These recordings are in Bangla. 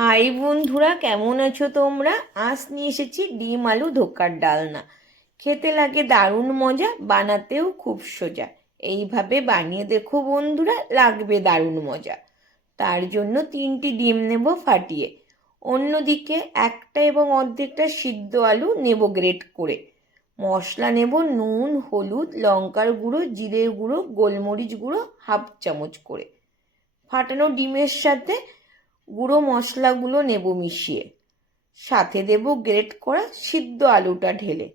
হাই বন্ধুরা, কেমন আছো তোমরা? আজ নিয়ে এসেছি ডিম আলু ধোকার ডালনা। খেতে লাগে দারুণ মজা, বানাতেও খুব সোজা। এইভাবে বানিয়ে দেখো বন্ধুরা, লাগবে দারুণ মজা। তার জন্য তিনটি ডিম নেব ফাটিয়ে। অন্যদিকে একটা এবং অর্ধেকটা সিদ্ধ আলু নেব গ্রেট করে। মশলা নেব নুন, হলুদ, লঙ্কার গুঁড়ো, জিরের গুঁড়ো, গোলমরিচ গুঁড়ো, হাফ চামচ করে। ফাটানো ডিমের সাথে গুঁড়ো মশলাগুলো নেব মিশিয়ে। সাথে দেব গ্রেট করা সিদ্ধ আলুটা ঢেলে।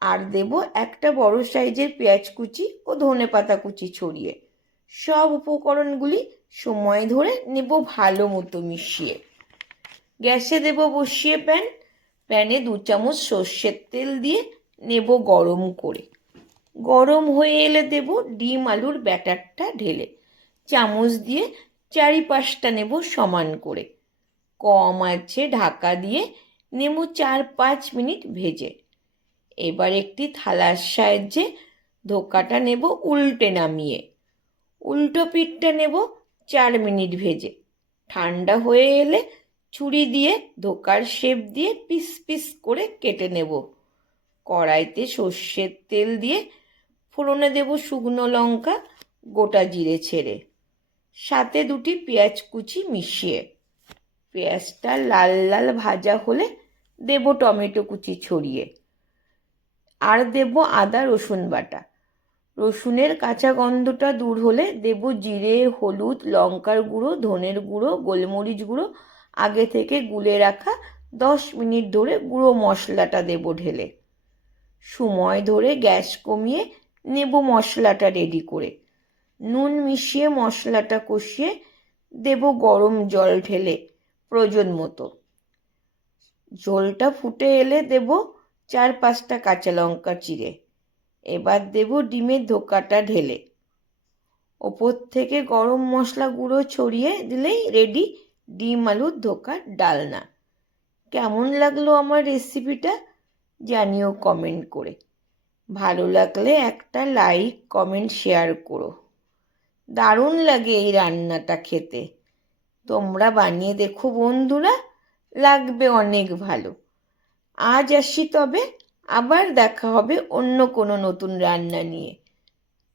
আর দেব একটা বড় সাইজের পেঁয়াজ কুচি ও ধনে পাতা কুচি ছড়িয়ে। সব উপকরণগুলি সময় ধরে নেব ভালো মতো মিশিয়ে। গ্যাসে দেব বসিয়ে প্যান। প্যানে দু চামচ সর্ষের তেল দিয়ে নেব গরম করে। গরম হয়ে এলে দেব ডিম আলুর ব্যাটারটা ঢেলে। চামচ দিয়ে চারিপাশটা নেব সমান করে। কম আছে ঢাকা দিয়ে নেব চার পাঁচ মিনিট ভেজে। এবার একটি থালার সাহায্যে ধোকাটা নেব উল্টে নামিয়ে। উল্টো পিঠটা নেব চার মিনিট ভেজে। ঠান্ডা হয়ে এলে ছুরি দিয়ে ধোকার শেপ দিয়ে পিস পিস করে কেটে নেব। কড়াইতে সর্ষের তেল দিয়ে ফোড়নে দেব শুকনো লঙ্কা, গোটা জিরে ছেড়ে। সাথে দুটি পেঁয়াজ কুচি মিশিয়ে, পেঁয়াজটা লাল লাল ভাজা হলে দেব টমেটো কুচি ছড়িয়ে। আর দেব আদা রসুন বাটা। রসুনের কাঁচা গন্ধটা দূর হলে দেব জিরে, হলুদ, লঙ্কার গুঁড়ো, ধনের গুঁড়ো, গোলমরিচ গুঁড়ো, আগে থেকে গুলে রাখা দশ মিনিট ধরে গুঁড়ো মশলাটা দেব ঢেলে। সময় ধরে গ্যাস কমিয়ে নেব মশলাটা রেডি করে। নুন মিশিয়ে মশলাটা কষিয়ে দেব গরম জল ঢেলে প্রয়োজন মতো। ঝোলটা ফুটে এলে দেব চার পাঁচটা কাঁচা লঙ্কা চিড়ে। এবার দেব ডিমের ধোকাটা ঢেলে। ওপর থেকে গরম মশলা গুঁড়ো ছড়িয়ে দিলেই রেডি ডিম আলুর ধোকার ডালনা। কেমন লাগল আমার রেসিপিটা জানিও কমেন্ট করে। ভালো লাগলে একটা লাইক কমেন্ট শেয়ার করো। দারুণ লাগে এই রান্নাটা খেতে। তোমরা বানিয়ে দেখো বন্ধুরা, লাগবে অনেক ভালো। আজ আসি তবে, আবার দেখা হবে অন্য কোনো নতুন রান্না নিয়ে।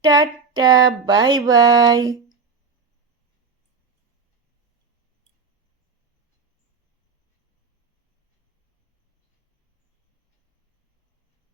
Ta ta, bye bye.